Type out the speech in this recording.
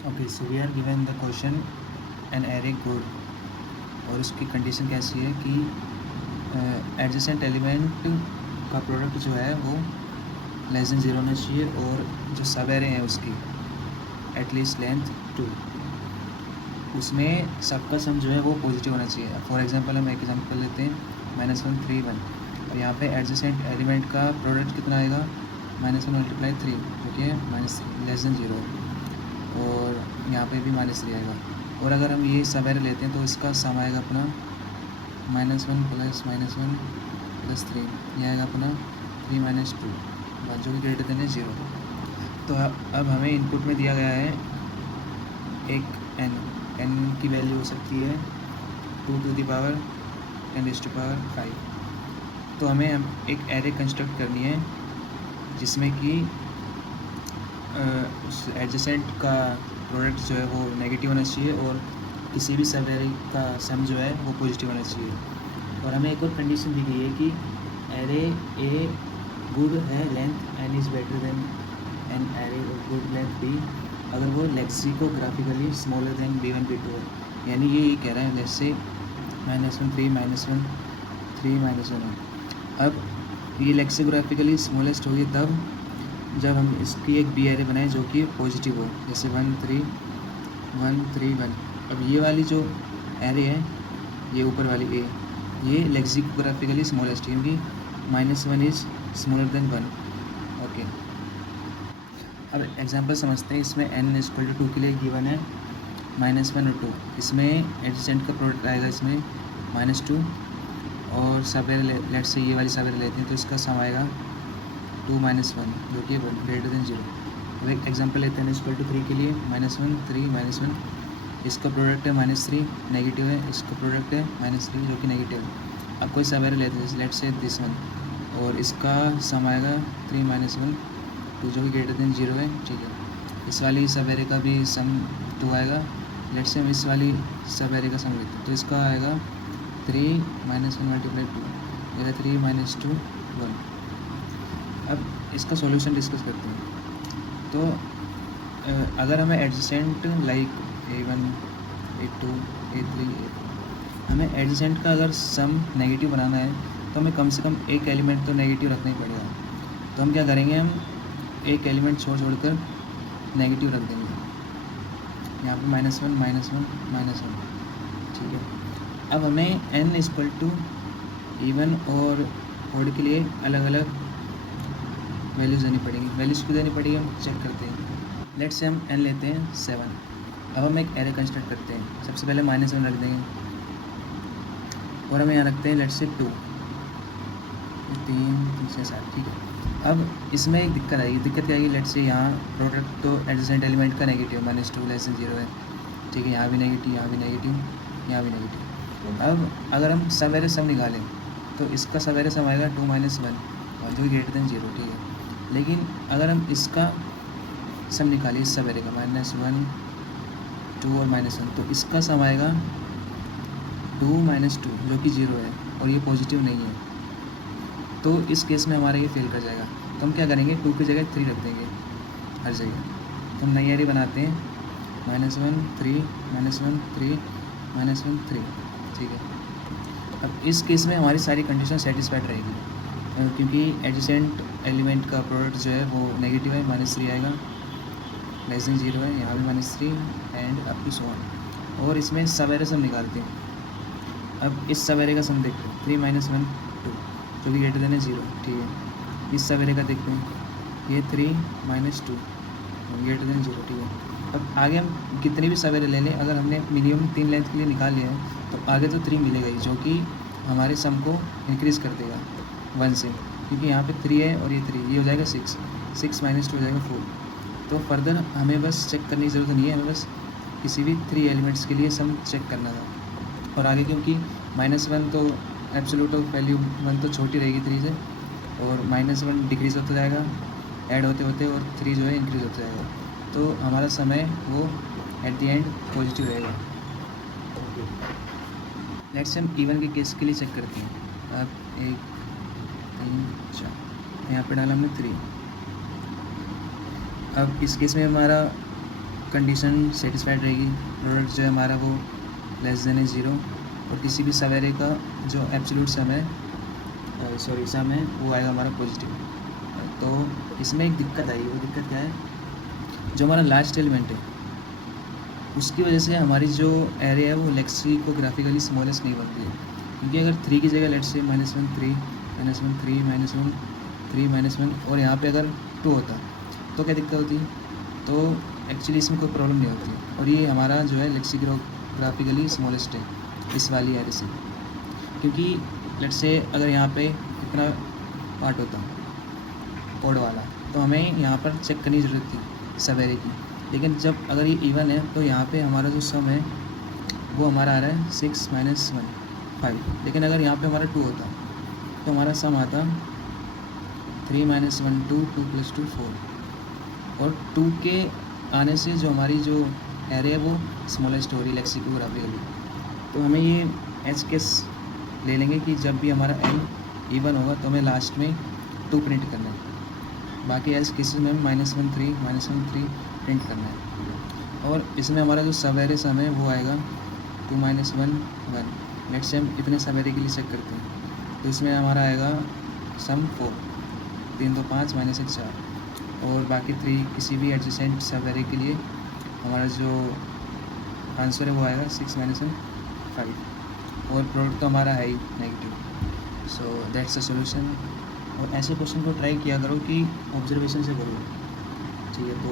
Okay, so we are given the question an array good, और उसकी condition कैसी है कि एडजेसेंट एलिमेंट का प्रोडक्ट जो है वो लेस देन 0 होना चाहिए, और जो सब एरे हैं उसकी एटलीस्ट लेंथ 2, उसमें सबका सम जो है वो पॉजिटिव होना चाहिए। फॉर एग्जांपल हम एक एग्जांपल लेते हैं -1 3 1, और यहाँ पे एडजेसेंट एलिमेंट का प्रोडक्ट कितना आएगा -1 × 3, जो कि -3 लेस देन 0, और यहाँ पे भी -3 आएगा। और अगर हम ये सब एरे लेते हैं तो इसका सम आएगा अपना -1 + -1 + 3, ये आएगा अपना 3 - 2, जो कि ग्रेटर देन है 0। तो अब हमें इनपुट में दिया गया है एक n की वैल्यू हो सकती है 2 × 10⁵। तो हमें एक एरे कंस्ट्रक्ट करनी है जिसमें कि उस एडजेसेंट का प्रोडक्ट जो है वो नेगेटिव होना चाहिए, और किसी भी सब एरे का सम जो है वो पॉजिटिव होना चाहिए। और हमें एक और कंडीशन दी गई है कि एरे ए गुड है length n is better than N array good length b अगर वो लेक्सिकोग्राफिकली स्मॉलर देन b1 b2 है। यानी ये कह रहा है लेट्स से -1 3 -1 3 -1 है। अब ये लेक्सिकोग्राफिकली स्मॉलेस्ट होगी तब जब हम इसकी एक बी एरे बनाएं जो कि पॉजिटिव हो, जैसे 1 3 1 3 1। अब ये वाली जो एरे है, ये ऊपर वाली ए, ये लेक्सिकोग्राफिकली स्मॉलेस्ट है क्योंकि -1 इज़ स्मॉलर देन 1। ओके, अब एग्जांपल समझते हैं। इसमें n = 2 के लिए गिवन है -1 और 2। इसमें एडजेसेंट का प्रोडक्ट आएगा इसमें -2, और सब एरे लेट से ये वाली सब एरे लेते हैं तो इसका सम आएगा 2 - 1, जो कि ग्रेटर देन 0। अब एक एग्जांपल लेते हैं n = 3 के लिए -1 3 -1, इसका प्रोडक्ट है -3 नेगेटिव है, इसका प्रोडक्ट है -3 जो कि नेगेटिव है। अब कोई सब एरे लेते हैं लेट से दिस वन, और इसका सम आएगा 3 - 1 2, जो कि ग्रेटर देन 0 है। ठीक है, इस वाली सब एरे का भी सम 2 आएगा। लेट से हम इस वाली सब एरे का सम लेते हैं तो इसका आएगा 3 - 1 × 2, ये 3 - 2 1। अब इसका सॉल्यूशन डिस्कस करते हैं। तो अगर हमें adjacent like a1 a2 a3 हमें एडजेसेंट का अगर सम नेगेटिव बनाना है तो हमें कम से कम एक एलिमेंट तो नेगेटिव रखना ही पड़ेगा। तो हम क्या करेंगे, हम एक एलिमेंट छोड़कर नेगेटिव रख देंगे। यहाँ पे -1 -1 -1। ठीक है, अब हमें n = इवन और ऑड के लिए अलग अलग वैल्यूज़ देनी पड़ेगी। वैल्यूज़ क्यों देनी पड़ेगी, हम चेक करते हैं। लेट से हम n लेते हैं 7। अब हम एक एरे कंस्ट्रक्ट करते हैं। सबसे पहले -1 रख देंगे, और हम यहाँ रखते हैं लेट से 2 3 3 7। ठीक है, अब इसमें एक दिक्कत आएगी। दिक्कत क्या आएगी, लेट से यहाँ प्रोडक्ट तो एडजेसेंट एलिमेंट का नेगेटिव -2 लेस देन 0 है। ठीक है, यहाँ भी नेगेटिव, यहाँ भी नेगेटिव, यहाँ भी नेगेटिव। अब अगर हम सवेरे सम निकालें तो इसका सवेरे सम आएगा 2 - 1, और जो ग्रेटर देन 0। ठीक है, लेकिन अगर हम इसका सम निकालें इस सवेरे का -1 2 और -1, तो इसका सम आएगा 2 - 2 जो कि 0 है, और ये पॉजिटिव नहीं है। तो इस केस में हमारा ये फेल कर जाएगा। तो हम क्या करेंगे, 2 की जगह 3 रख देंगे हर जगह। तो हम नई एरे बनाते हैं -1 3 -1 3 -1 3। ठीक है, अब इस केस में हमारी सारी कंडीशन सेटिस्फाइड रहेगी, क्योंकि एडजेसेंट एलिमेंट का प्रोडक्ट जो है वो नेगेटिव है, -3 आएगा, लेस देन 0 है, यहाँ भी -3 and up to so on. और इसमें सब एरे सम निकालते हैं। अब इस सब एरे का सम देखते हैं 3 - 1 2, जो कि ग्रेटर देन है 0। ठीक है, इस सवेरे का देखते हैं, ये 3 - 2 ग्रेटर देन 0। ठीक है, अब आगे हम कितने भी सवेरे ले लें, अगर हमने मिनिमम 3 लेंथ के लिए निकाल लिया है तो आगे तो 3 मिलेगा ही, जो कि हमारे सम को इंक्रीज़ कर देगा 1 से, क्योंकि यहाँ पे 3 है और ये 3, ये हो जाएगा 6 6 - 2 हो जाएगा 4। तो फर्दर हमें बस चेक करने की ज़रूरत नहीं है, हमें बस किसी भी 3 एलिमेंट्स के लिए सम चेक करना था। और आगे क्योंकि -1 तो एब्सोल्यूट ऑफ वैल्यू 1 तो छोटी रहेगी 3 से, और -1 डिक्रीज़ होता जाएगा ऐड होते होते, और 3 जो है इंक्रीज़ होता जाएगा। तो हमारा समय वो एट द एंड पॉजिटिव रहेगा। नेक्स्ट हम इवन के केस के लिए चेक करते हैं। अब 1 3 4 यहाँ पे डाला हमने 3। अब इस केस में हमारा कंडीशन सेटिस्फाइड रहेगी, प्रोडक्ट जो है हमारा वो लेस देन 0 और किसी भी सब एरे का जो एब्सोल्यूट सम है सम है वो आएगा हमारा पॉजिटिव। तो इसमें एक दिक्कत आई, वो दिक्कत क्या है, जो हमारा लास्ट एलिमेंट है उसकी वजह से हमारी जो एरे है वो लेक्सिकोग्राफिकली स्मॉलेस्ट नहीं बनती है, क्योंकि अगर 3 की जगह लेट से -1 3 -1 3 -1 3 -1 और यहाँ पे अगर 2 होता तो क्या दिक्कत होती, तो एक्चुअली इसमें कोई प्रॉब्लम नहीं होती। और ये हमारा जो है लेक्सिकोग्राफिकली स्मॉलेस्ट है इस वाली एरे से, क्योंकि लेट से अगर यहाँ पे इतना पार्ट होता कोड वाला तो हमें यहाँ पर चेक करने की ज़रूरत थी सब एरे की, लेकिन जब अगर ये इवन है तो यहाँ पे हमारा जो सम है वो हमारा आ रहा है 6 - 1 5, लेकिन अगर यहाँ पे हमारा 2 होता तो हमारा सम आता 3 - 1 2 2 + 2 4, और 2 के आने से जो हमारी जो एरे है वो स्मॉलेस्ट हो रही लेक्सिकोग्राफिकली। तो हमें ये एच केस ले लेंगे कि जब भी हमारा n इवन होगा तो हमें लास्ट में 2 प्रिंट करना है, बाकी एल्स केसेस में -1 3 -1 3 प्रिंट करना है। और इसमें हमारा जो सब एरे सम है वो आएगा 2 - 1 1। नेक्स्ट से हम इतने सब एरे के लिए चेक करते हैं, तो इसमें हमारा आएगा सम 4 3 2 5 -1 4, और बाकी 3 किसी भी एडजेसेंट सब एरे के लिए हमारा जो आंसर है वो आएगा 6 - 1 5, और प्रोडक्ट तो हमारा है ही negative. So that's a solution. और ऐसे क्वेश्चन को ट्राई किया करो कि ऑब्जर्वेशन से करो, ठीक है। तो